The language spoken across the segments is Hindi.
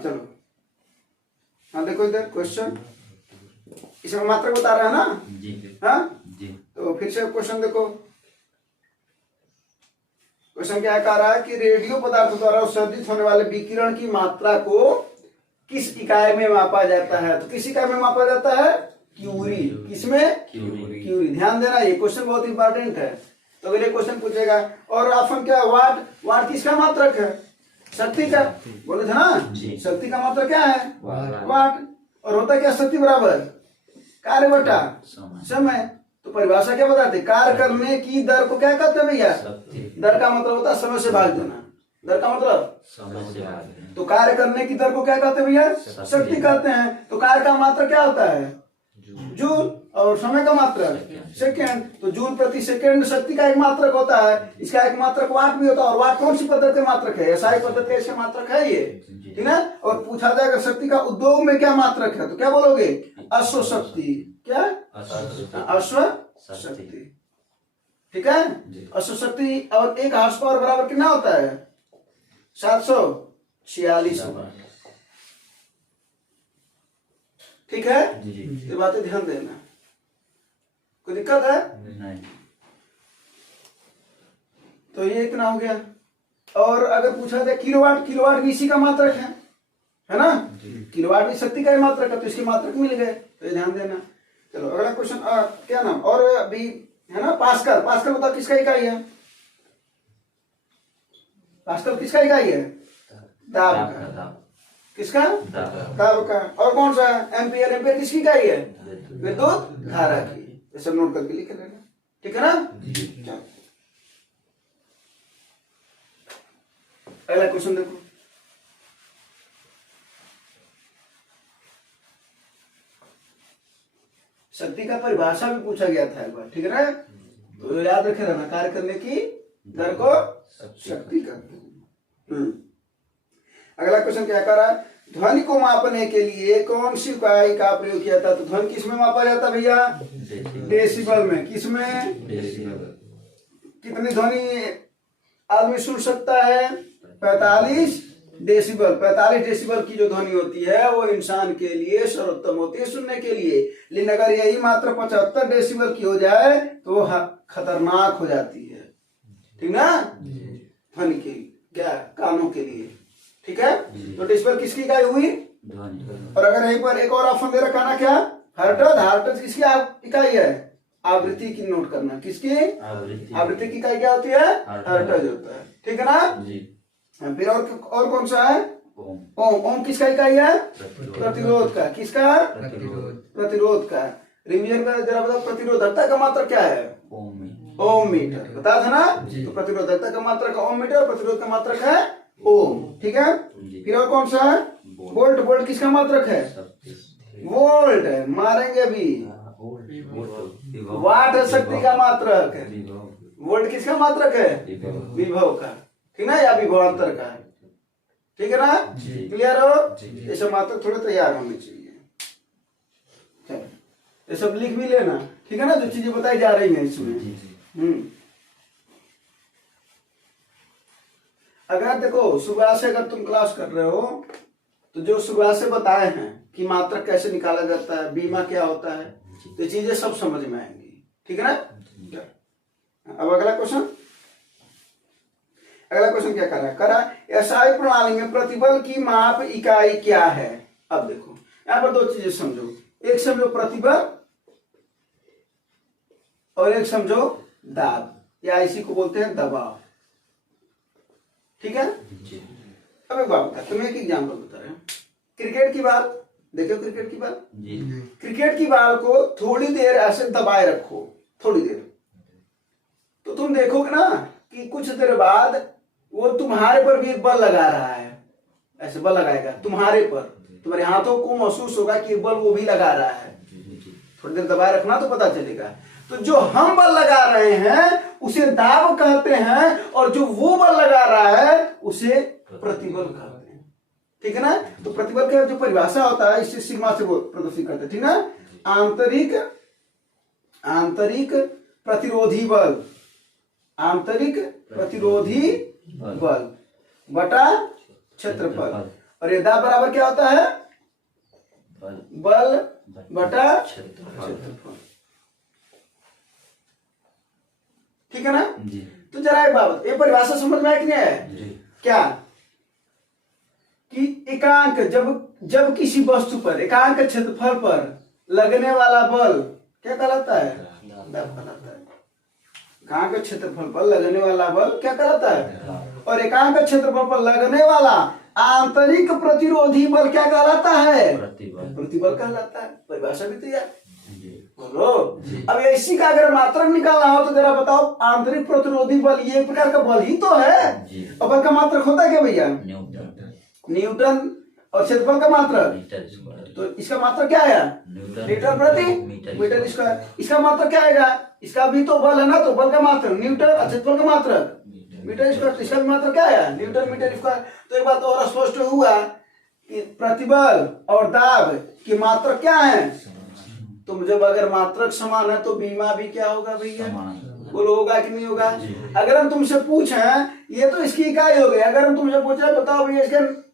चलो, हाँ देखो इधर क्वेश्चन, इसमें मात्रक बता रहा है ना जी। हाँ जी। तो फिर से क्वेश्चन देखो, क्वेश्चन क्या कह रहा है कि रेडियो पदार्थ द्वारा उत्सर्जित होने वाले विकिरण की मात्रा को किस इकाई में मापा जाता है? तो किस इकाई में मापा जाता है? क्यूरी। किसमें? क्यूरी। ध्यान देना, ये क्वेश्चन बहुत इंपॉर्टेंट है। तो अगले क्वेश्चन पूछेगा, और ऑप्शन क्या? वाट। वाट किसका मात्रक है? शक्ति का, बोले थे ना, शक्ति का मात्रक क्या है? वाट। और होता क्या? शक्ति बराबर कार्य बटा समय। तो परिभाषा क्या बताते? कार्य करने की दर को क्या कहते हैं भैया? दर का मतलब होता है समय से भाग देना। दर का मतलब समय से भाग देना। तो कार्य करने की दर को क्या कहते हैं भैया? शक्ति कहते हैं। तो कार्य का मात्रक क्या होता है? जूल। और समय का मात्रक सेकेंड। तो जूल प्रति सेकेंड शक्ति का एक मात्रक होता है। इसका एक मात्रक वाट भी होता है। और वाट कौन सी पद्धति का मात्रक है? एसआई पद्धति इसका मात्रक है ये, ठीक है। और पूछा जाएगा शक्ति का उद्योग में क्या मात्रक है, तो क्या बोलोगे? अश्व शक्ति। क्या? अश्व शक्ति, ठीक है। अश्व शक्ति। और एक हॉर्स पावर बराबर कितना होता है? 746 वाट, ठीक है। ये बातें ध्यान देना, कोई दिक्कत है? नहीं। तो ये इतना हो गया। और अगर पूछा जाए किलोवाट, किलोवाट भी इसी का मात्रक है ना? किलोवाट भी शक्ति का ही मात्रक है, तो इसके मात्रक मिल गए, तो ये ध्यान देना। चलो अगला क्वेश्चन, क्या नाम? और अभी है ना पास्कल। पास्कल बताओ किसका इकाई है? पास्कल किसका इकाई है? दाब का। किसका? दाब का। और कौन सा? एम्पियर। एम्पियर किसकी इकाई है? विद्युत धारा की। ये सब नोट करके लिख लेना, ठीक है ना। चलो अगला क्वेश्चन देखो, शक्ति का परिभाषा भी पूछा गया था एक बार, ठीक है ना। तो याद रखे रहना, कार्य करने की दर को शक्ति कहते हैं। अगला क्वेश्चन क्या कर रहा है? ध्वनि को मापने के लिए कौन सी इकाई का प्रयोग किया था? तो ध्वनि किसमें मापा जाता है भैया? डेसिबल में। किसमें? कितनी ध्वनि आदमी सुन सकता है? 45 डेसिबल। 45 डेसिबल की जो ध्वनि होती है वो इंसान के लिए सर्वोत्तम होती है सुनने के लिए। लेकिन अगर यही मात्र 75 डेसिबल की हो जाए तो वो खतरनाक हो जाती है, ठीक ना, ध्वनि के क्या कानों के लिए, ठीक है। तो डेसिबल किसकी इकाई हुई? और अगर यहीं पर एक और ऑप्शन दे रखा ना, क्या? हर्ट्ज। हर्ट्ज किसकी इकाई है? आवृत्ति की नोट करना। किसकी? आवृत्ति की इकाई क्या होती है? हर्ट्ज होता है, ठीक है ना। फिर और कौन सा है? ओम। ओम किसका इकाई है? प्रतिरोध का। किसका? प्रतिरोध का। रिवीजन का जरा बताओ, प्रतिरोधकता का मात्रक क्या है? ओम मीटर। बता था ना। तो प्रतिरोधकता का मात्रक ओम मीटर, प्रतिरोध का मात्रक है ओम, ठीक है। फिर और कौन सा है? वोल्ट। वोल्ट किसका मात्रक है? वोल्ट है, मारेंगे अभी। वाट है शक्ति का मात्रक है। वोल्ट किसका मात्रक है? विभव का, ठीक ना, या विभवांतर का, ठीक है ना। क्लियर हो? ये सब मात्रक थोड़े तैयार होने चाहिए, ये सब लिख भी लेना, ठीक है ना, जो चीजें बताई जा रही हैं इसमें। अगर देखो सुबह से अगर तुम क्लास कर रहे हो तो जो सुबह से बताए हैं कि मात्रक कैसे निकाला जाता है, बीमा क्या होता है, तो चीजें सब समझ में आएंगी, ठीक है ना। अब अगला क्वेश्चन, अगला क्वेश्चन क्या कर रहा है? एसआई प्रणाली में प्रतिबल की माप इकाई क्या है? अब देखो यहां पर दो चीजें समझो, एक समझो प्रतिबल और एक समझो दाब, या इसी को बोलते हैं दबाव, ठीक है। अब एक बात बता, तुम्हें एक एग्जाम्पल बता रहे हैं। क्रिकेट की बॉल देखो, क्रिकेट की बॉल, क्रिकेट की बॉल को थोड़ी देर ऐसे दबाए रखो, थोड़ी देर, तो तुम देखोगे ना कि कुछ देर बाद वो तुम्हारे पर भी एक बल लगा रहा है, ऐसे बल लगाएगा तुम्हारे पर, तुम्हारे हाथों को महसूस होगा कि बल वो भी लगा रहा है। थोड़ी देर दबाए रखना तो पता चलेगा। तो जो हम बल लगा रहे हैं उसे दाब कहते हैं, और जो वो बल लगा रहा है उसे प्रतिबल कहते हैं, ठीक है ना। तो प्रतिबल का जो परिभाषा होता है इसे सिग्मा से प्रदर्शित करते हैं, ठीक ना। आंतरिक प्रतिरोधी बल, आंतरिक प्रतिरोधी बल बटा क्षेत्रफल। और ये दाब बराबर क्या होता है? बल बटा क्षेत्रफल। ठीक है ना जी। तो जरा एक बात, ये परिभाषा समझ में आया कि नहीं आया? क्या कि एकांक जब किसी वस्तु पर एकांक क्षेत्रफल पर लगने वाला बल क्या कहलाता है? दाब कहलाता है। एकांक क्षेत्रफल पर लगने वाला बल क्या कहलाता है? और एकांक क्षेत्रफल पर लगने वाला आंतरिक प्रतिरोधी बल क्या कहलाता है? प्रतिबल कहलाता है। परिभाषा भी तैयार बोलो। अब इसी का अगर मात्रक निकालना हो तो जरा बताओ, आंतरिक प्रतिरोधी बल ये एक प्रकार का बल ही तो है। और बल का मात्रक होता है क्या भैया? न्यूटन। और क्षेत्रफल का मात्रक तो इसका मात्रक क्या आया? मीटर प्रति मीटर स्क्वायर। इसका मात्रक क्या आएगा? इसका भी तो बल है ना, तो बल का मात्रक न्यूटन और क्षेत्रफल का मात्रक मीटर स्क्वायर। तो इसका भी मात्रक क्या आया? Newton metre square. तो एक बात और स्पष्ट हुआ कि प्रतिबल और दाब की मात्रक क्या है? तो जब अगर मात्रक समान है तो बीमा भी क्या होगा भैया? बोलो होगा कि नहीं होगा? अगर हम तुमसे पूछे, ये तो इसकी इकाई हो गई, अगर हम तुमसे पूछे बताओ भैया इसके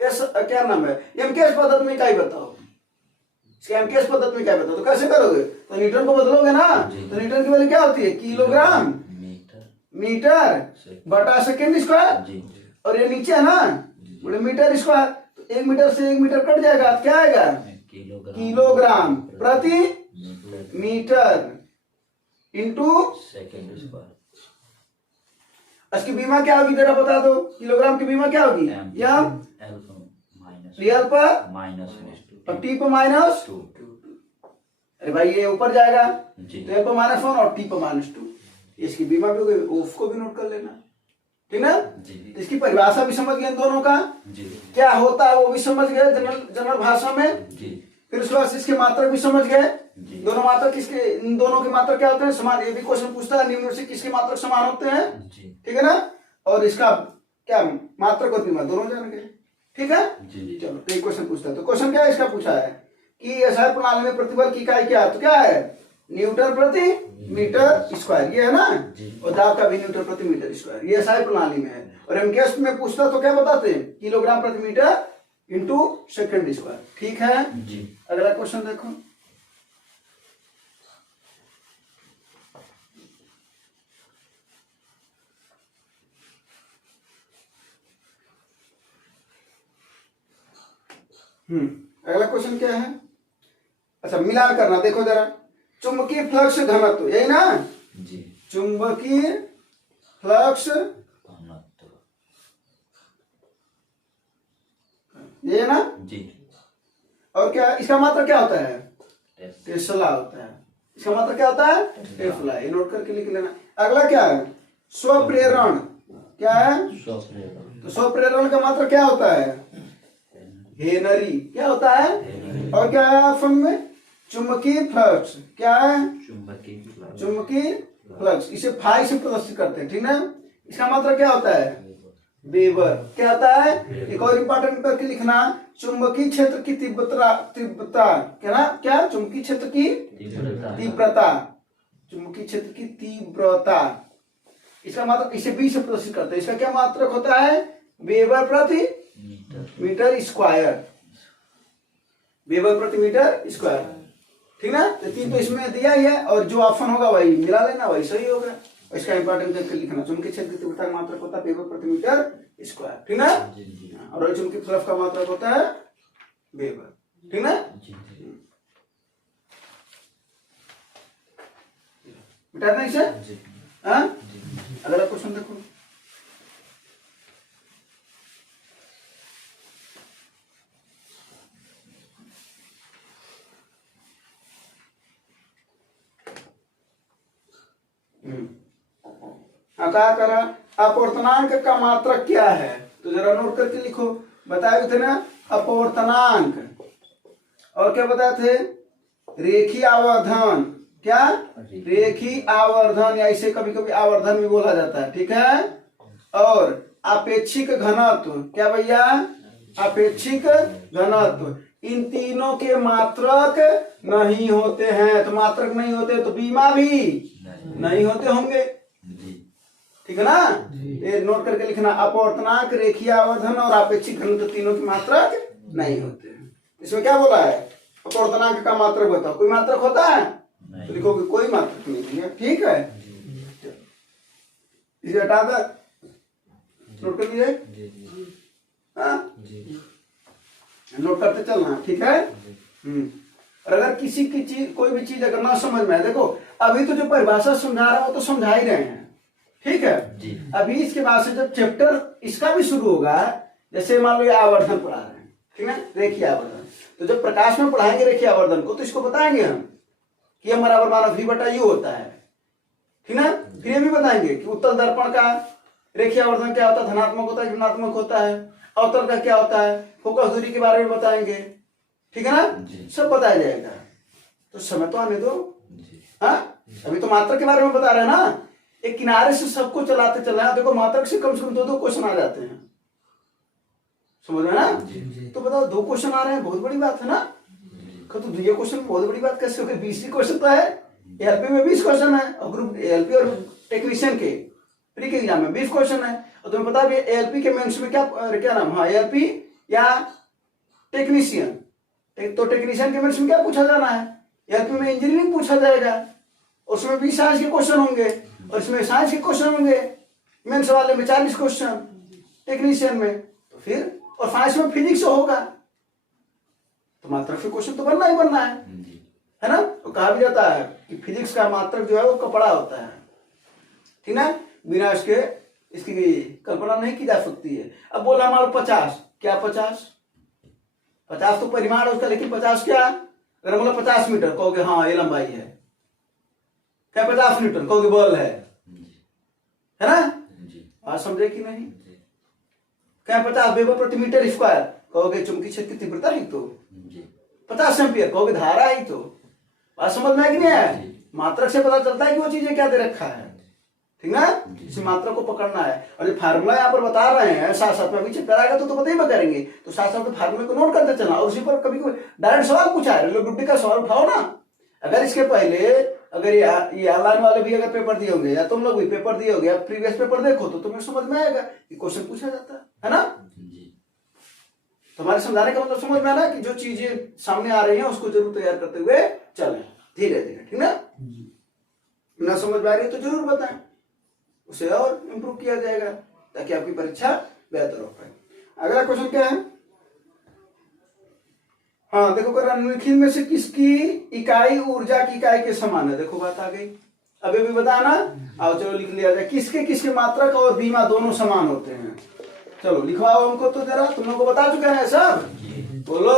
क्या नाम है, एमकेएस पद्धति में इकाई बताओ, इसके एमकेएस पद्धति में क्या बताओ, तो कैसे करोगे? तो न्यूटन को बदलोगे ना। तो न्यूटन की वैल्यू क्या होती है? किलोग्राम मीटर बटा सेकेंड स्क्वायर। और ये नीचे है ना बोले मीटर स्क्वायर, तो 1 मीटर से 1 मीटर कट जाएगा, क्या आएगा? किलोग्राम प्रति मीटर इंटू सेकेंड स्क्वायर। इसकी बीमा क्या होगी जरा बता दो? किलोग्राम की बीमा क्या होगी? एम रियल पर माइनस और टी पर -2। अरे भाई ये ऊपर जाएगा तो एल पर -1 और टी पर -2। इसकी बीमा भी होगी, उसको भी नोट कर लेना, ठीक ना? तो इसकी परिभाषा भी समझ गए दोनों का क्या होता है, वो भी समझ गए जनरल भाषा में। फिर उसके बाद इसके मात्रक भी समझ गए। दोनों मात्रक किसके, इन दोनों के मात्रक क्या होते हैं? समान। ये भी क्वेश्चन पूछता है निम्न से किसके मात्रक समान होते हैं, ठीक है ना? और इसका क्या मात्रक और बीमा दोनों जान गए, ठीक है? चलो तो एक क्वेश्चन पूछता है, तो क्वेश्चन क्या है इसका पूछा है कि एसआई प्रणाली में प्रतिबल की इकाई क्या है? तो क्या है? न्यूटन प्रति मीटर स्क्वायर, ये है ना। और दाब का भी न्यूटन प्रति मीटर स्क्वायर, ये एसआई प्रणाली में है। और एमकेएस में पूछता तो क्या बताते हैं? किलोग्राम प्रति मीटर इंटू सेकेंड स्क्वायर, ठीक है जी। अगला क्वेश्चन देखो। अगला क्वेश्चन क्या है? अच्छा मिलान करना, देखो जरा। चुंबकीय फ्लक्स घनत्व, यही ना जी। चुंबकीय फ्लक्स ये ना जी। और क्या इसका मात्रा क्या होता है? टेस्ला होता है। इसका मात्रा क्या होता है? टेस्ला। ये नोट करके लिख लेना। अगला क्या है? स्वप्रेरण। क्या है? स्वप्रेरण। तो स्वप्रेरण का मात्रा क्या होता है? हेनरी। क्या होता है? और क्या है ऑप्शन में? चुंबकीय फ्लक्स। क्या है? चुंबकीय फ्लक्स। इसे फाई से प्रदर्शित करते हैं, ठीक ना? इसका मात्रा क्या होता है? वेबर। क्या होता है? एक और इंपॉर्टेंट करके लिखना, चुंबकीय क्षेत्र की तीव्रता क्या ना? क्या? चुंबकीय क्षेत्र की तीव्रता। चुंबकीय क्षेत्र की तीव्रता, इसका मात्रक इसे बी से प्रदर्शित करते हैं। इसका क्या मात्रक होता है? वेबर प्रति मीटर स्क्वायर। वेबर प्रति मीटर स्क्वायर, ठीक ना? तो 3 तो इसमें दिया ही है, और जो ऑप्शन होगा वही मिला लेना, वही सही होगा। इसका इंपॉर्टेंट करके लिखना, चुंबकीय क्षेत्र की तीव्रता का मात्रक होता है वेबर प्रति मीटर स्क्वायर, ठीक ना? और चुंबकीय फ्लक्स का मात्रक होता है वेबर, ठीक ना? मिटा दें इसे। हाँ, अगला क्वेश्चन देखो। क्या करा? अपवर्तनांक का मात्रक क्या है? तो जरा नोट करके लिखो। बताए थे ना अपवर्तनांक, और क्या बताए थे? रेखीय आवर्धन। क्या? रेखीय आवर्धन, या इसे कभी कभी आवर्धन भी बोला जाता है, ठीक है? और आपेक्षिक घनत्व। क्या भैया? आपेक्षिक घनत्व। इन तीनों के मात्रक नहीं होते हैं, तो मात्रक नहीं होते तो बीमा भी नहीं होते होंगे, ठीक है ना। ये नोट करके लिखना, अपवर्तनांक, रेखीय आवर्धन और आपेक्षिक घनत्व तीनों की मात्रक नहीं होते हैं। इसमें क्या बोला है, अपवर्तनांक का मात्रक बताओ, कोई मात्रक होता है तो लिखोगे कोई मात्रक नहीं है, ठीक है। इसे हटा दो, नोट कर लीजिए, नोट करते चलना, ठीक है। और अगर किसी की चीज, कोई भी चीज अगर ना समझ में आए, देखो अभी तो जो परिभाषा समझा रहा है वो तो समझा ही रहे हैं, ठीक है। अभी इसके बाद से जब चैप्टर इसका भी शुरू होगा, जैसे मान लो आवर्धन पढ़ा रहे हैं, ठीक है, रेखीय आवर्धन, तो जब प्रकाश में पढ़ाएंगे रेखीय आवर्धन को तो इसको बताएंगे हम कि m बराबर माना v बटा u होता है, ठीक ना। फिर ये भी बताएंगे कि उत्तल दर्पण का रेखीय आवर्धन क्या होता है, धनात्मक होता है, ऋणात्मक होता है, अवतल का क्या होता है, फोकस दूरी के बारे में बताएंगे, ठीक है ना, सब बताया जाएगा। तो समय तो आने दो, हाँ अभी तो मात्रक के बारे में बता रहे हैं ना, एक किनारे से सबको चलाते चल रहे हैं, देखो मात्रक से कम से कम दो क्वेश्चन आ जाते हैं, समझ रहे हैं ना। तो बताओ 2 क्वेश्चन आ रहे हैं, बहुत बड़ी बात है ना। तो ये क्वेश्चन बहुत बड़ी बात कैसे हो गई, 20 क्वेश्चन तो है, एलपी में 20 क्वेश्चन है, और ग्रुप एलपी और टेक्नीशियन के प्री के एग्जाम में 20 क्वेश्चन है। और तुम्हें पता भी एलपी के मेंस में क्या नाम, हाँ एलपी या टेक्नीशियन, तो टेक्नीशियन के मेंस में क्या पूछा जाना है, एलपी में इंजीनियरिंग पूछा जाएगा, उसमें भी साइंस के क्वेश्चन होंगे, और इसमें साइंस के क्वेश्चन होंगे, मेंस वाले में 40 क्वेश्चन, टेक्नीशियन में तो फिर, और साइंस में फिजिक्स होगा, तो मात्रक से क्वेश्चन तो बनना ही बनना है ना। तो कहा भी जाता है कि फिजिक्स का मात्रक जो है वो कपड़ा होता है, ठीक ना, बिना इसके इसकी कल्पना नहीं की जा सकती है। अब बोला हमारा 50, क्या 50 तो परिमाण है उसका, लेकिन 50 क्या, अगर बोला 50 मीटर कहोगे हाँ ये लंबाई है, क्या 50 न्यूटन कहोगे बल है ना, आज समझे कि नहीं। क्या 50 वेबर प्रति मीटर स्क्वायर कहोगे चुंबकीय क्षेत्र की तीव्रता ही तो, 50 एम्पियर कहोगे धारा ही तो, आज समझ में है कि नहीं है। मात्रक से पता चलता है कि वो चीजें क्या दे रखा है, ठीक ना, इसी मात्रा को पकड़ना है। और ये फार्मूला यहाँ पर बता रहे हैं, साथ साथ में अभी चैप्टर आएगा तो बता ही करेंगे, तो साथ साथ में फार्मूले को नोट करते चलना। और उसी पर कभी कभी डायरेक्ट सवाल पूछा है, लोग गुड्डी का सवाल उठाओ ना, अगर इसके पहले अगर ये ऑनलाइन वाले भी अगर पेपर दिए होंगे या तुम लोग भी पेपर दिए होंगे, प्रीवियस पेपर देखो तो तुम्हें समझ में आएगा कि क्वेश्चन पूछा जाता है ना। तुम्हारे समझाने का मतलब समझ में आना कि जो चीजें सामने आ रही हैं उसको जरूर तैयार करते हुए चले धीरे धीरे, ठीक ना। ना समझ में आ रही है तो जरूर बताएं, उसे और इम्प्रूव किया जाएगा ताकि आपकी परीक्षा बेहतर हो पाए। अगला क्वेश्चन क्या है, हाँ देखो निम्नलिखित में से किसकी इकाई ऊर्जा की इकाई के समान है, देखो बात आ गई, अभी भी बताना। आओ चलो लिख लिया जाए, किसके किसके मात्रक और बीमा दोनों समान होते हैं, चलो लिखवाओ हमको तो जरा, तुम लोग को बता चुके हैं सब, बोलो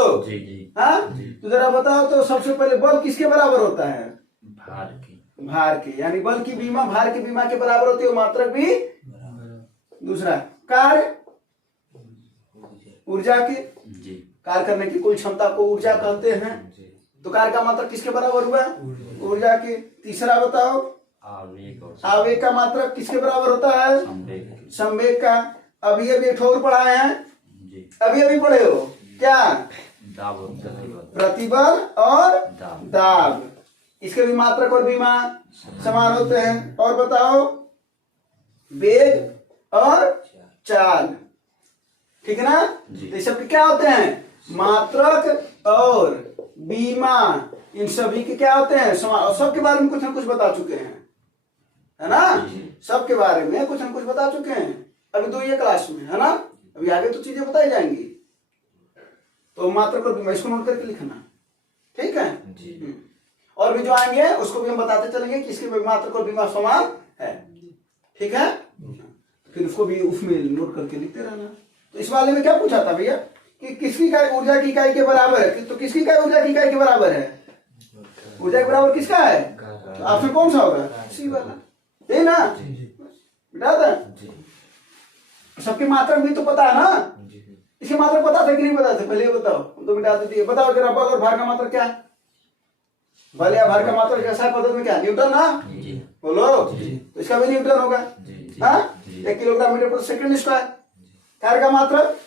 हाँ, तो जरा बताओ तो सबसे पहले बल किसके बराबर होता है, भार के, यानी बल की बीमा भार की बीमा के बराबर होती है, मात्रक भी। दूसरा कार्य ऊर्जा के, कार्य करने की कुल क्षमता को ऊर्जा कहते हैं, तो कार्य का मात्रक किसके बराबर हुआ, ऊर्जा के। तीसरा बताओ आवेग का मात्रक किसके बराबर होता है, संवेग का। अभी एक ठोर पढ़ाए हैं, अभी पढ़े हो क्या, प्रतिबल और दाब, इसके भी मात्रक और बीमा समान होते हैं। और बताओ वेग और चाल, ठीक है ना, तो ये सब क्या होते हैं, मात्रक और बीमा, इन सभी के क्या होते हैं समान। और सबके बारे में कुछ न कुछ बता चुके हैं, है ना, सबके बारे में कुछ न कुछ बता चुके हैं अभी तो ये क्लास में, है ना। अभी आगे तो चीजें बताई जाएंगी, तो मात्रक और बीमा इसको नोट करके लिखना, ठीक है। और भी जो आएंगे उसको भी हम बताते चलेंगे कि इसके मात्रक और बीमा समान है, ठीक है। फिर उसको भी उसमें नोट करके लिखते रहना। तो इस वाले में क्या पूछा था भैया कि किसकी इकाई ऊर्जा की इकाई के बराबर है, तो किसकी इकाई ऊर्जा की इकाई के बराबर है, ऊर्जा के बराबर किसका है, तो ऑप्शन कौन सा होगा, सी वाला, यही ना बेटा था। सबकी मात्रक भी तो पता है ना, इसकी मात्रक पता था कि नहीं पता था, पहले बताओ, हम तो मिटा देती है। बताओ जरा बल और भार का मात्रक क्या है, बल या भार का मात्रक कैसा है पद्धति में, क्या न्यूटन ना, बोलो, तो इसका भी न्यूटन होगा, हाँ 1 किलोग्राम मीटर प्रति सेकंड स्क्वायर। कार्य का मात्रक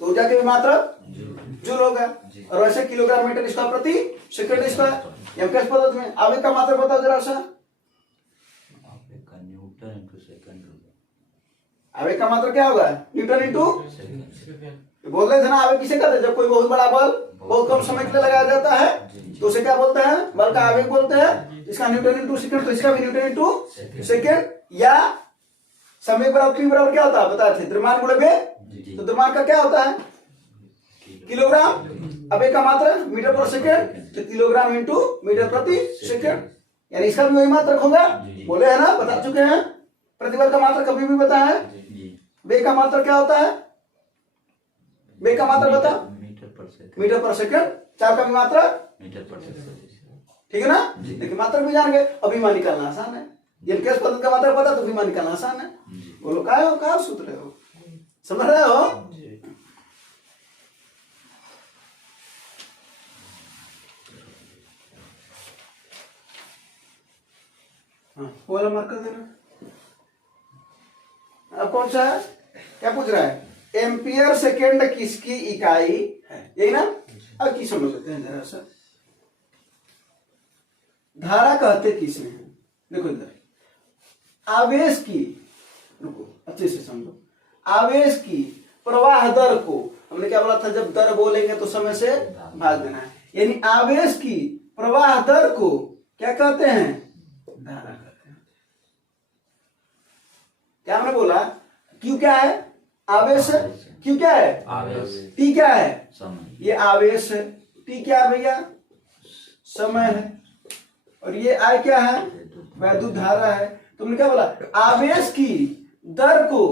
तो ऊर्जा की भी मात्रक जूल होगा, और वैसे किलोग्राम मीटर स्क्वायर प्रति सेकंड स्क्वायर। एमकेएस पद्धति में आवेग का मात्रक बताओ जरा सा, आवेग का मात्रक क्या होगा? न्यूटन इंटू, बोल रहे थे ना आवेग किसे कहते हैं? जब कोई बहुत बड़ा बल बहुत कम समय के लिए लगाया जाता है तो उसे क्या बोलते हैं? बल का आवेग बोलते हैं। इसका न्यूटन इंटू सेकंड, तो इसका भी न्यूटन इंटू सेकंड, या समय बराबर p बराबर क्या होता है बताए थे? द्रव्यमान गुणे वेग। तो द्रव्यमान का क्या होता है? किलोग्राम। आवेग का मात्रा मीटर पर सेकंड, तो किलोग्राम इंटू मीटर प्रति सेकंड, यानी इसका भी वही मात्रक होगा। बोले है ना, बता चुके हैं। प्रतिबल का मात्रक कभी भी बताया है। वेग का मात्रक क्या होता है? वेग का मात्रक बता, मीटर पर सेकंड। चाप का भी मात्रक मीटर पर सेकंड, ठीक है ना। लेकिन मात्रक भी जान गए, अभिमान निकालना आसान है। ये केस पद्धति का मात्रक पता तो अभिमान निकालना आसान है। बोलो कहा सूत्र हो, समझ रहे हो? वाला मार्क कर देना। अब कौन सा है? क्या पूछ रहा है? एम्पियर सेकेंड किसकी इकाई है, यही ना। अब की समझ लेते हैं जरा सा। धारा कहते किसमें है? देखो इधर, आवेश की, रुको अच्छे से समझो, आवेश की प्रवाह दर को हमने क्या बोला था? जब दर बोलेंगे तो समय से भाग देना है, यानी आवेश की प्रवाह दर को क्या कहते हैं? धारा कहते हैं। क्या हमने बोला? क्यू क्या है? आवेश है। क्यू क्या है? आवेश। टी क्या है? समय। ये आवेश है। टी क्या है भैया? समय है। और ये आई क्या है? वैद्युत धारा है। तुमने क्या बोला? आवेश की दर को,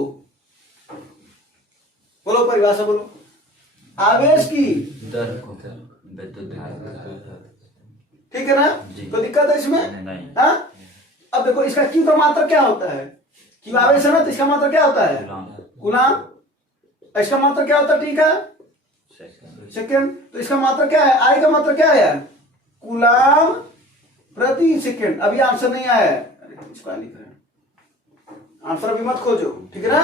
बोलो परिभाषा बोलो, आवेश की दर को वैद्युत धारा, ठीक है ना। तो दिक्कत है इसमें नहीं। हाँ, अब देखो इसका क्यू का मात्रक क्या होता है? क्यू आवेश है ना, तो इसका मात्रक क्या होता है? कूलाम। इसका मात्रक क्या होता है? टी का सेकंड। तो इसका मात्रक क्या है? आई का मात्रक क्या है? कूलाम प्रति सेकंड। अभी आंसर नहीं आया है, इसको लिख रहे हैं, आंसर अभी मत खोजो, ठीक है ना।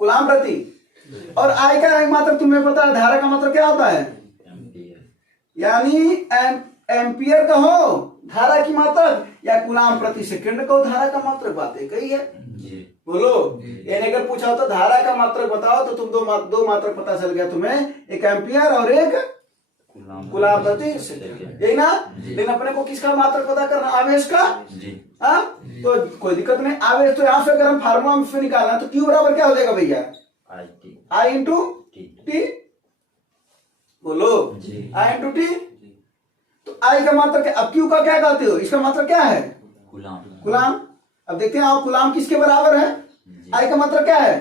कूलाम प्रति, और आई का एक मात्रक तुम्हें पता है, धारा का मात्रक क्या होता है? यानी एम्पियर कहो धारा की मात्रक, या कूलाम प्रति सेकंड कहो धारा का मात्रक, बात एक ही है। बोलो, यानी अगर पूछा होता धारा का मात्रक बताओ तो तुम दो मात्रक पता चल गया तुम्हें, एक एम्पियर और एक कूलाम प्रति सेकंड, यही ना। लेकिन अपने को किसका मात्रक पता करना? आवेश का। हाँ, तो कोई दिक्कत नहीं। आवेश तो यहां से अगर हम फार्मूला में निकालना तो क्यू बराबर क्या हो जाएगा भैया? आई इंटू टी। बोलो, आई इंटू टी। तो आई का मात्रक, अब क्यू का क्या कहते हो? इसका मात्रक क्या है? कूलाम। अब देखते हैं आप कूलाम किसके बराबर है? आई का मात्रक क्या है?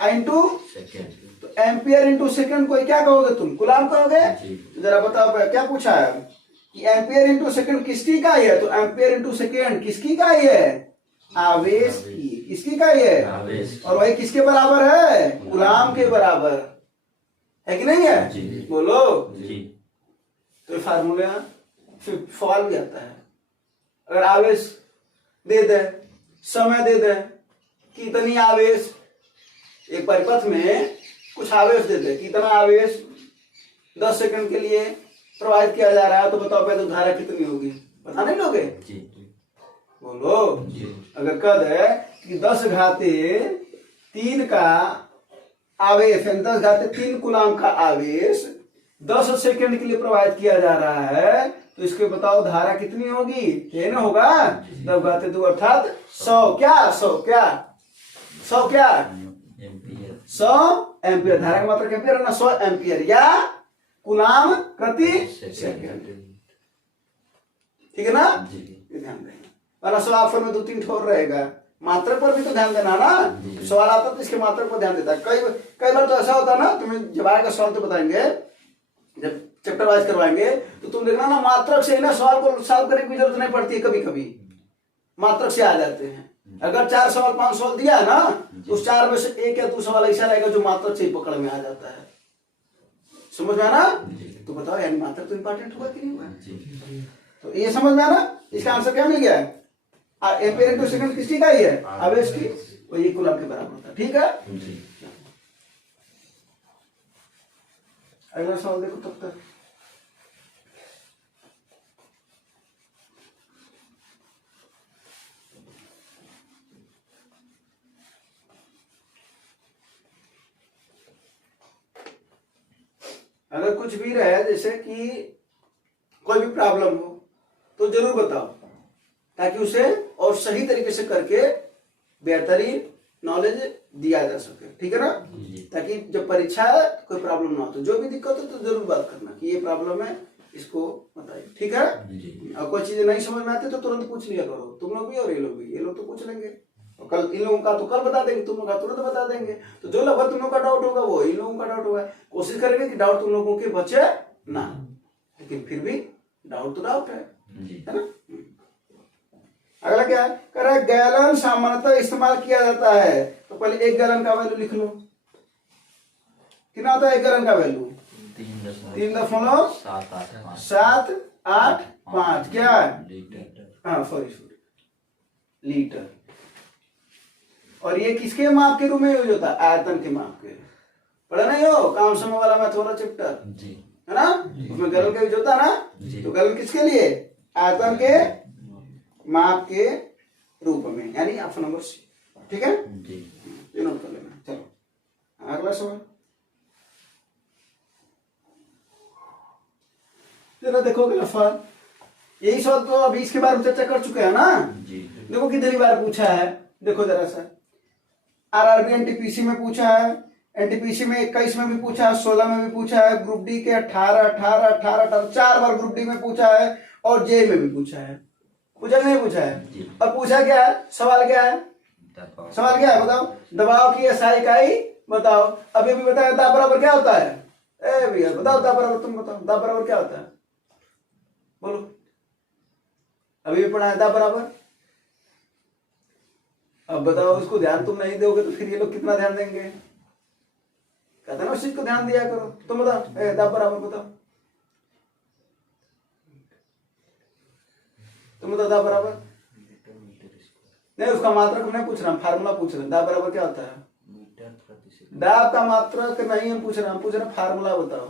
आई इंटू सेकेंड। तो एम्पियर इंटू सेकेंड को क्या कहोगे तुम? कूलाम कहोगे। जरा बताओ क्या पूछा है कि एम्पियर इंटू सेकेंड किसकी इकाई है? तो एम्पियर इंटू सेकेंड किसकी इकाई है? आवेश की। किसकी इकाई है? आवेश। और वही किसके बराबर है? कूलाम के बराबर है कि नहीं है? बोलो जी। तो फार्मूला फिर सवाल भी आता है, अगर आवेश दे दे, समय दे दे, कितनी आवेश, एक परिपथ में कुछ आवेश दे दे, कितना आवेश 10 सेकंड के लिए प्रवाहित किया जा रहा है, तो बताओ पहले धारा कितनी होगी? बता नहीं लोगे? बोलो जी। अगर कह दे कि 10 घाते 3 का आवेश, 10 घाते 3 कूलाम का आवेश 10 सेकंड के लिए प्रवाहित किया जा रहा है, तो इसके बताओ धारा कितनी होगी? ये ना होगा 10 घाते 2 अर्थात 100 क्या? 100 क्या? 100 क्या? 100 एम्पियर। धारा का मात्रक एम्पियर है ना, 100 एम्पियर या कूलाम प्रति सेकंड, ठीक है ना। ये ध्यान देना, वरना सवाल ऑप्शन में 2-3 ठोर रहेगा। मात्रक पर भी तो ध्यान देना ना, सवाल आता तो इसके मात्रक पर ध्यान देता। कई बार तो ऐसा होता ना, तुम्हें जब आएगा सवाल तो बताएंगे, जब चैप्टर वाइज करवाएंगे तो तुम देखना ना, मात्रक से ना सवाल को सॉल्व करने की जरूरत नहीं पड़ती है, कभी कभी मात्रक से आ जाते हैं। अगर 4 सवाल 5 सवाल दिया है ना, तो उस 4 में से 1 या 2 सवाल ऐसा रहेगा जो मात्रक से ही पकड़ में आ जाता है। समझ में आना? तो बताओ यानी मात्रक तो इंपॉर्टेंट हुआ कि नहीं हुआ? तो ये समझ में आना, इसका आंसर क्या मिल गया है? एम्पियर इंटू सेकंड किसकी का ही है? आवेश की। तो ये कूलाम के बराबर होता है, ठीक है। अगला सवाल देखो तब तक। अगर कुछ भी रहे, जैसे कि कोई भी प्रॉब्लम हो तो जरूर बताओ, ताकि उसे और सही तरीके से करके बेहतरीन नॉलेज दिया जा सके, ठीक है ना। ताकि जब परीक्षा है कोई प्रॉब्लम ना हो, तो जो भी दिक्कत हो तो जरूर बात करना कि ये प्रॉब्लम है, इसको बताइए, ठीक है। और कोई चीजें नहीं समझ में आती तो तुरंत पूछ लिया करो, तुम लोग भी और ये लोग भी, ये लोग तो पूछ लेंगे, और कल इन लोगों का तो कल बता देंगे, तुम लोग का तुरंत बता देंगे। तो जो लगभग तुम लोग का डाउट होगा वो इन लोगों का डाउट होगा, कोशिश करेंगे कि डाउट तुम लोगों के बचे ना, लेकिन फिर भी डाउट तो डाउट है ना। अगला क्या है, कह रहा है गैलन सामान्यतः इस्तेमाल किया जाता है, तो पहले 1 गैलन का वैल्यू लिख लो। कितना होता है 1 गैलन का वैल्यू? 3.785 क्या है? हाँ सॉरी लीटर। और ये किसके माप के रूप में यूज होता है? आयतन के माप के। पढ़ा नहीं हो काम समय वाला मैथ वाला चैप्टर है ना, उसमें गैलन का यूज होता है ना। तो गैलन किसके लिए? आयतन के माप के रूप में, यानी ऑप्शन नंबर सी, ठीक है, ये नोट कर लेना। चलो अगला सवाल जरा देखो, अगला सवाल यही सवाल तो अभी इसके बारे में चर्चा कर चुके हैं ना जी। देखो कितनी बार पूछा है, देखो जरा सा, आरआरबी एनटीपीसी में पूछा है, एनटीपीसी में 21 में भी पूछा है, 16 में भी पूछा है, ग्रुप डी के 18, 4 बार ग्रुप डी में पूछा है, और जे में भी पूछा है। पूछा कि नहीं पूछा है? और पूछा क्या है, सवाल क्या है? सवाल क्या है बताओ? दबाव की एसआई इकाई बताओ। अभी भी बताया दाब बराबर क्या होता है? ए भैया बताओ दाब बराबर, तुम बताओ दाब बराबर क्या होता है, बोलो। अभी भी पढ़ा है दाब बराबर, अब बताओ उसको ध्यान तुम नहीं दोगे तो फिर ये लोग कितना ध्यान देंगे? कहते ना उस चीज को ध्यान दिया करो। तुम बताओ दाब बराबर बताओ, तुम बताओ दाब बराबर। नहीं उसका मात्रक नहीं पूछ रहा, फार्मूला पूछ रहे। दाब बराबर क्या होता है? दाब का मात्रक नहीं हम पूछ रहे, हम पूछ रहे फार्मूला बताओ।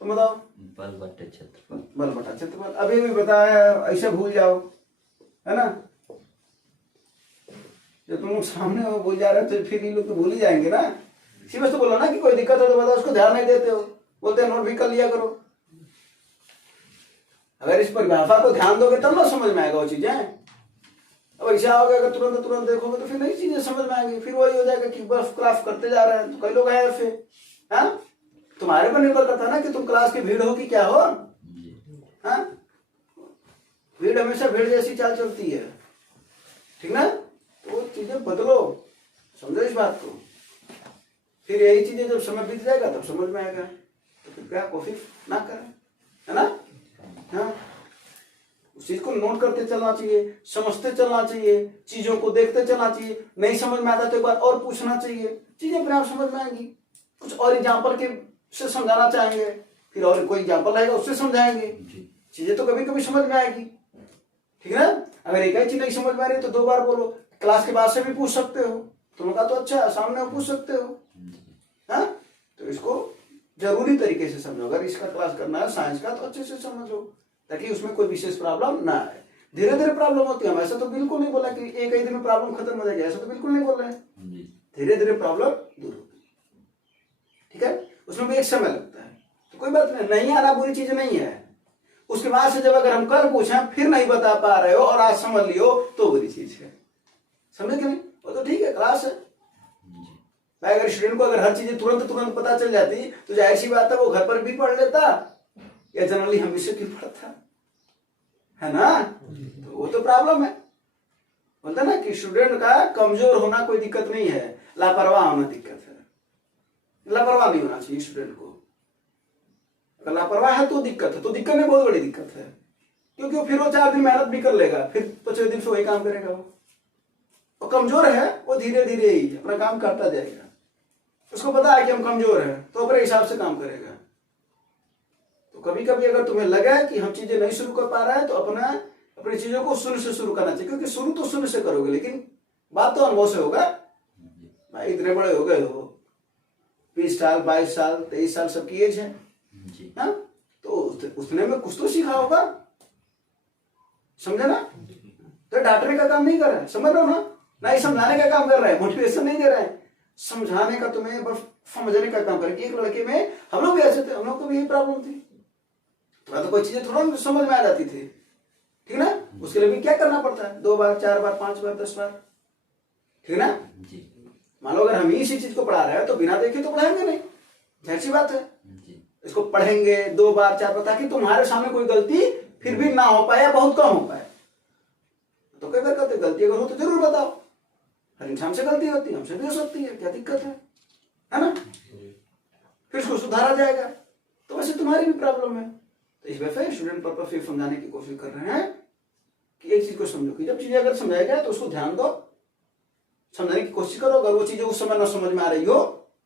तुम बताओ। बल बटा क्षेत्रफल। बल बटा क्षेत्रफल अभी भी बताया, ऐसे भूल जाओ है ना। जो तुम लोग सामने हो भूल जा रहे हो तो फिर ये लोग तो भूल ही जाएंगे ना। इसी बस तो बोलो ना कि कोई दिक्कत हो तो बताओ, उसको ध्यान नहीं देते हो, बोलते हैं नोट भी कर लिया करो। अगर इस परिभाषा को ध्यान दोगे तब ना समझ में आएगा वो चीजें। अब ऐसा हो गया अगर तुरंत तुरंत देखोगे तो फिर नई चीजें समझ में आएंगी, फिर वही हो जाएगा कि बस क्लास करते जा रहे हैं। तो कई लोग हैं ऐसे, हाँ तुम्हारे पर निर्भर करता है ना कि तुम क्लास की भीड़ हो कि क्या हो। हाँ भीड़ हमेशा भीड़ जैसी चाल चलती है, ठीक ना। तो वो चीजें बदलो, समझो इस बात को। फिर यही चीजें जब समय बीत जाएगा तब समझ में आएगा। तो फिर क्या कोशिश ना करें, है ना। हाँ उस चीज को नोट करते चलना चाहिए, समझते चलना चाहिए, चीजों को देखते चलना चाहिए। नहीं समझ में आता तो एक बार और पूछना चाहिए, चीजें अपने आप समझ में आएंगी। कुछ और एग्जाम्पल के से समझाना चाहेंगे, फिर और कोई एग्जाम्पल आएगा उससे समझाएंगे, चीजें तो कभी कभी समझ में आएगी, ठीक है ना। अगर एक ही चीज नहीं समझ में आ रही तो 2 बार बोलो, क्लास के बाद से भी पूछ सकते हो। तुमने कहा तो अच्छा सामने पूछ सकते हो। हाँ तो इसको जरूरी तरीके से समझो। अगर इसका क्लास करना है साइंस का तो अच्छे से समझो, ताकि उसमें कोई विशेष प्रॉब्लम ना आए। धीरे धीरे प्रॉब्लम होती है, हम ऐसा तो बिल्कुल नहीं बोला कि एक ही दिन में प्रॉब्लम खत्म हो जाएगी, ऐसा तो बिल्कुल नहीं बोल रहे हैं। धीरे धीरे प्रॉब्लम दूर होगी, ठीक है। उसमें भी एक समय लगता है, तो कोई बात नहीं आना बुरी चीज नहीं है। उसके बाद से जब अगर हम कल पूछें फिर नहीं बता पा रहे हो और आज समझ लियो तो बुरी चीज है, समझे कि नहीं। वो तो ठीक है क्लास है भाई। अगर स्टूडेंट को अगर हर चीजें तुरंत तुरंत पता चल जाती तो जाहिर सी बात है वो घर पर भी पढ़ लेता, या जनरली हम विषय क्यों पढ़ता है ना। तो वो तो प्रॉब्लम है। बोलता ना कि स्टूडेंट का कमजोर होना कोई दिक्कत नहीं है, लापरवाह होना दिक्कत है। लापरवाह नहीं होना चाहिए स्टूडेंट को। अगर लापरवाह है तो दिक्कत है, तो दिक्कत नहीं बहुत बड़ी दिक्कत है, क्योंकि फिर वो 4 दिन मेहनत भी कर लेगा, फिर 5वें दिन से वही काम करेगा। वो कमजोर है, वो धीरे धीरे ही अपना काम करता जाएगा। उसको पता है कि हम कमजोर हैं तो अपने हिसाब से काम करेगा। तो कभी कभी अगर तुम्हें लगे कि हम चीजें नहीं शुरू कर पा रहे हैं तो अपनी चीजों को शून्य से शुरू करना चाहिए, क्योंकि शुरू तो शून्य से करोगे लेकिन बात तो अनुभव से होगा। भाई इतने बड़े हो गए हो, 20 साल 22 साल 23 साल सबकी एज है, हाँ तो उतने में कुछ तो सीखा होगा, समझे ना। तो डांटने का काम नहीं कर रहा है, समझ रहे हो ना, नहीं समझाने का काम कर रहा है, मोटिवेशन नहीं दे रहा है। समझाने का, तुम्हें बस समझने का काम करेंगे। एक लड़के में हम लोग भी ऐसे थे, हम लोग को भी यही प्रॉब्लम थी, तो कोई चीजें थोड़ा समझ में आ जाती थी, ठीक ना। उसके लिए भी क्या करना पड़ता है, 2 बार 4 बार 5 बार 10 बार, ठीक ना। मान लो अगर हम ही इसी चीज को पढ़ा रहे हैं तो बिना देखे तो पढ़ाएंगे नहीं, जाहिर सी बात है। इसको पढ़ेंगे 2 बार 4 बार, ताकि तुम्हारे सामने कोई गलती फिर भी ना हो पाए या बहुत कम हो पाए। तो कई बार कहते गलती अगर हो तो जरूर बताओ, हर इंसान से गलती होती है, हमसे भी हो सकती है, क्या दिक्कत है ना। फिर उसको सुधारा जाएगा। तो वैसे तुम्हारी भी प्रॉब्लम है, तो इस वजह से स्टूडेंट पर फिर समझाने की कोशिश कर रहे हैं कि एक चीज को समझो कि जब चीजें अगर समझाया जाए तो उसको ध्यान दो, समझने की कोशिश करो। अगर वो चीजें उस समय ना समझ में आ रही हो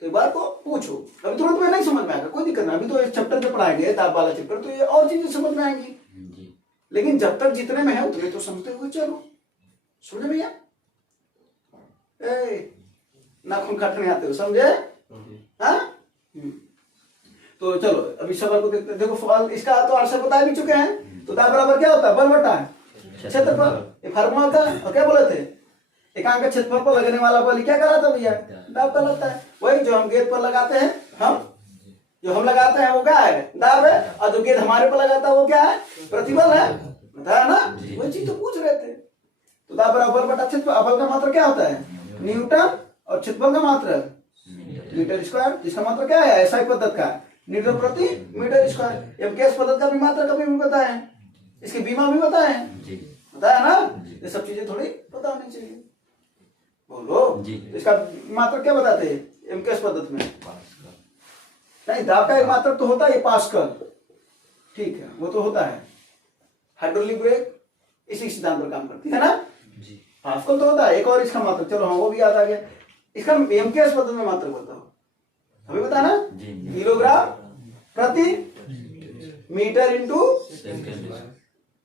तो एक बार को पूछो। अभी तुरंत में नहीं समझ में आएगा, कोई दिक्कत नहीं, अभी तो इस चैप्टर जो पढ़ाएंगे दाब वाला चैप्टर, तो ये और चीजें समझ में आएंगी, लेकिन जब तक जितने में है उतने तो समझते हुए चलो। समझे भैया, नाखून काटने आते हो, समझे। हाँ, तो चलो अभी सवाल को देखते हैं। देखो सवाल इसका तो आंसर बता भी चुके हैं। तो दाब बराबर क्या होता है, बल बटा क्षेत्रफल, ये फार्मूला था। और क्या बोले थे, एकांक क्षेत्रफल पर लगने वाला बल क्या कहलाता है भैया, दाब कहलाता है। वही जो हम गेंद पर लगाते हैं, जो हम लगाते हैं वो क्या है, दाब है, और जो गेंद हमारे पर लगाता है वो क्या है, प्रतिबल है, बताया ना। वही चीज तो पूछ रहे थे। तो दाब बराबर बटा क्षेत्रफल, बल का मात्रा क्या होता है, न्यूटन, और क्षेत्रफल का मात्रा मीटर स्क्वायर, जिसका मात्रा क्या है एसआई पद्धति का, न्यूटन प्रति मीटर स्क्वायर। एमकेएस पद्धति का भी मात्रा कभी भी बताए, इसके बीमा भी बताए, बताया ना। ये सब चीजें थोड़ी पता होनी चाहिए, बोलो। इसका मात्रा क्या बताते हैं एमकेएस पद्धति में, नहीं दाब का एक मात्रक तो होता है पास्कल, ठीक है, वो तो होता है। हाइड्रोलिक ब्रेक इसी सिद्धांत पर काम करती है ना, पास्कल तो होता है। एक और इसका मात्रक, चलो हाँ वो भी याद आ गया। इसका एमकेएस पद्धति में मात्रक बताओ, हमें पता ना, किलोग्राम प्रति मीटर इंटू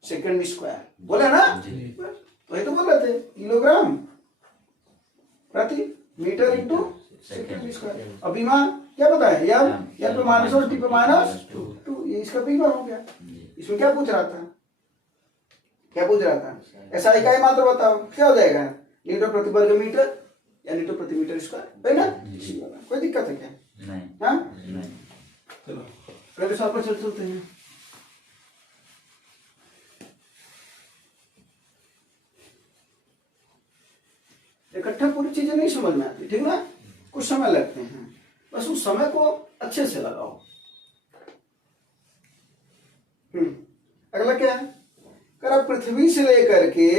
सेकंड स्क्वायर, बोले ना, वही तो बोल रहे थे, किलोग्राम प्रति मीटर इंटू सेकंड स्क्वायर। अब बीमा क्या पता है, एल पे माइनस और टी पे माइनस 2, ये इसका बीमा हो गया। इसमें क्या पूछ रहा था, क्या पूछ रहा था, ऐसा इकाई मात्र बताओ, क्या हो जाएगा, न्यूटन प्रति वर्ग मीटर या न्यूटन प्रति मीटर स्क्वायर, है ना। कोई दिक्कत है क्या, नहीं, हाँ नहीं। चलो अगले सवाल पर चलते हैं। इकट्ठा पूरी चीजें नहीं समझ में आती, ठीक ना, कुछ समय लगते हैं, बस उस समय को अच्छे से लगाओ। अगला क्या है, कर पृथ्वी से लेकर के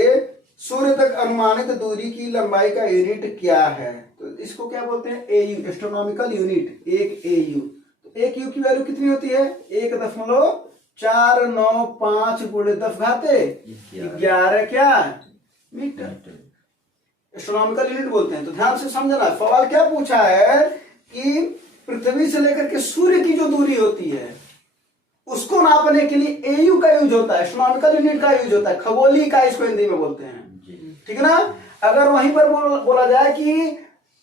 सूर्य तक अनुमानित दूरी की लंबाई का यूनिट क्या है। तो इसको क्या बोलते हैं, एयू, एस्ट्रोनॉमिकल यूनिट, एक एयू। तो एक यू की वैल्यू कितनी होती है, 1.495 गुणे 10 घाते 11 क्या मीटर, एस्ट्रोनॉमिकल यूनिट बोलते हैं। तो ध्यान से समझना, सवाल क्या पूछा है कि पृथ्वी से लेकर के सूर्य की जो दूरी होती है उसको नापने के लिए एयू का यूज होता है, एस्ट्रोनॉमिकल यूनिट का यूज होता है, खगोलीय का इसको हिंदी में बोलते हैं, ठीक ना। अगर वहीं पर बोला जाए कि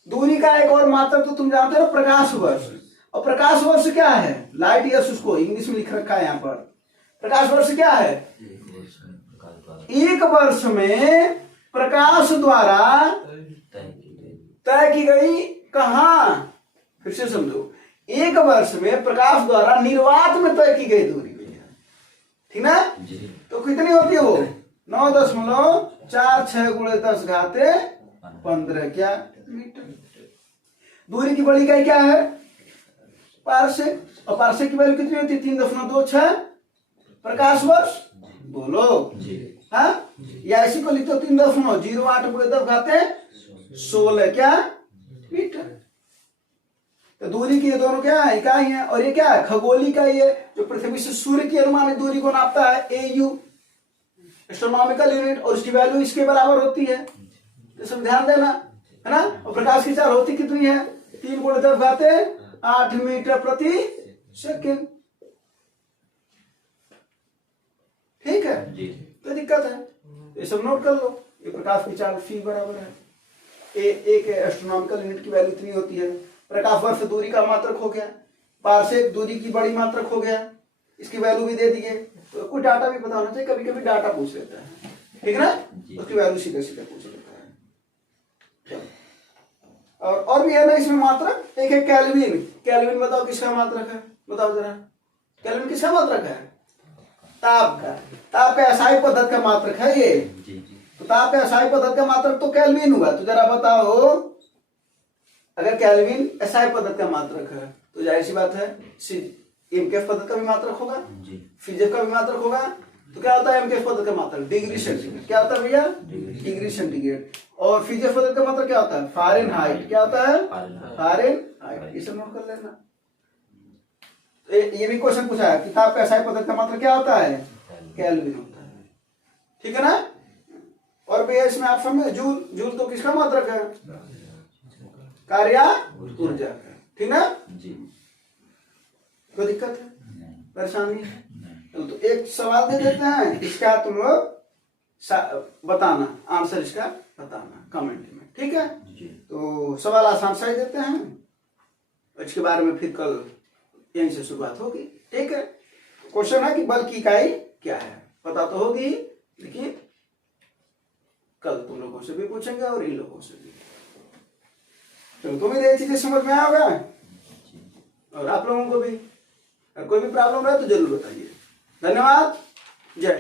दूरी का एक और मात्रक तो तुम जानते हो प्रकाश वर्ष, और प्रकाश वर्ष क्या है, लाइट ईयर्स, उसको इंग्लिश में लिख रखा है यहाँ पर। प्रकाश वर्ष क्या है, एक वर्ष में प्रकाश द्वारा तय की गई, कहां, फिर से समझो, एक वर्ष में प्रकाश द्वारा निर्वात में तय की गई दूरी, ठीक ना। तो कितनी होती है वो, 9.46 गुणे 10 घाते 15 क्या मीटर। दूरी की बड़ी इकाई क्या है, पारसेक, और पारसेक की वैल्यू कितनी होती है, 3.26 प्रकाश वर्ष, बोलो। हाँ, या इसी को लिखते हो 3.08 गुणे 10 घाते 16 क्या मीटर। तो दूरी की ये दोनों क्या है, इकाई है, और ये क्या है, खगोलीय का, ये जो पृथ्वी से सूर्य की अनुमानित दूरी को नापता है, एयू, एस्ट्रोनॉमिकल यूनिट, और उसकी वैल्यू इसके बराबर होती है, तो सब ध्यान देना, है ना। और प्रकाश की चाल होती कितनी है, 3 गुणे 10 घाते 8 मीटर प्रति सेकेंड, ठीक है। तो दिक्कत है, ये सब नोट कर लो। ये प्रकाश की चाल फी बराबर है, एक एस्ट्रोनॉमिकल यूनिट की वैल्यू इतनी होती है, प्रकाश वर्ष दूरी का मात्रक हो गया, पारसेक दूरी की बड़ी मात्रक हो गया, इसकी वैल्यू भी दे दिए। तो कुछ डाटा भी पता होना चाहिए, कभी कभी डाटा पूछ लेता है, ठीक है ना, उसकी वैल्यू सीधे सीधे पूछ लेता है। और भी है ना इसमें मात्रक। एक है केल्विन। केल्विन बताओ किसका मात्रक है, बताओ जरा। केल्विन किसका मात्रक है? ताप का। ताप का SI पद्धति का मात्रक है ये। तो ताप का SI पद्धति का मात्रक तो केल्विन हुआ। तो जरा बताओ, अगर केल्विन SI पद्धति का मात्रक है तो जाहिर सी बात है एमकेएफ पद्धति का भी मात्रक होगा, फिजेफ का भी मात्रक होगा। तो क्या होता है एमकेएफ पद्धति का मात्रक? Degree centigrade. क्या होता है भैया? Degree centigrade. और फिजेफ पद्धति का मात्रक क्या होता है? फ़ारेनहाइट। क्या होता है? फ़ारेनहाइट। इसे नोट कर लेना। ये भी क्वेश्चन पूछा है कि ताप का SI पद्धति का मात्रक क्या होता है? केल्विन होता है। ठीक है ना। और भैया इसमें आप समझे जूल। जूल तो किसका मात्रक है? कार्य ऊर्जा का। ठीक ना। कोई दिक्कत है, परेशानी है? तो एक सवाल दे देते हैं, इसका तुम लोग बताना, आंसर इसका बताना कमेंट में। ठीक है। तो सवाल आसान सा ही देते हैं, इसके बारे में फिर कल यहीं से शुरुआत होगी। ठीक है। क्वेश्चन है कि बल की इकाई क्या है, पता तो होगी, लेकिन कल तुम लोगों से भी पूछेंगे और इन लोगों से भी। चलो, तुम्हें ये चीजें समझ में आ होगा और आप लोगों को भी। कोई भी प्रॉब्लम रहे तो जरूर बताइए। धन्यवाद।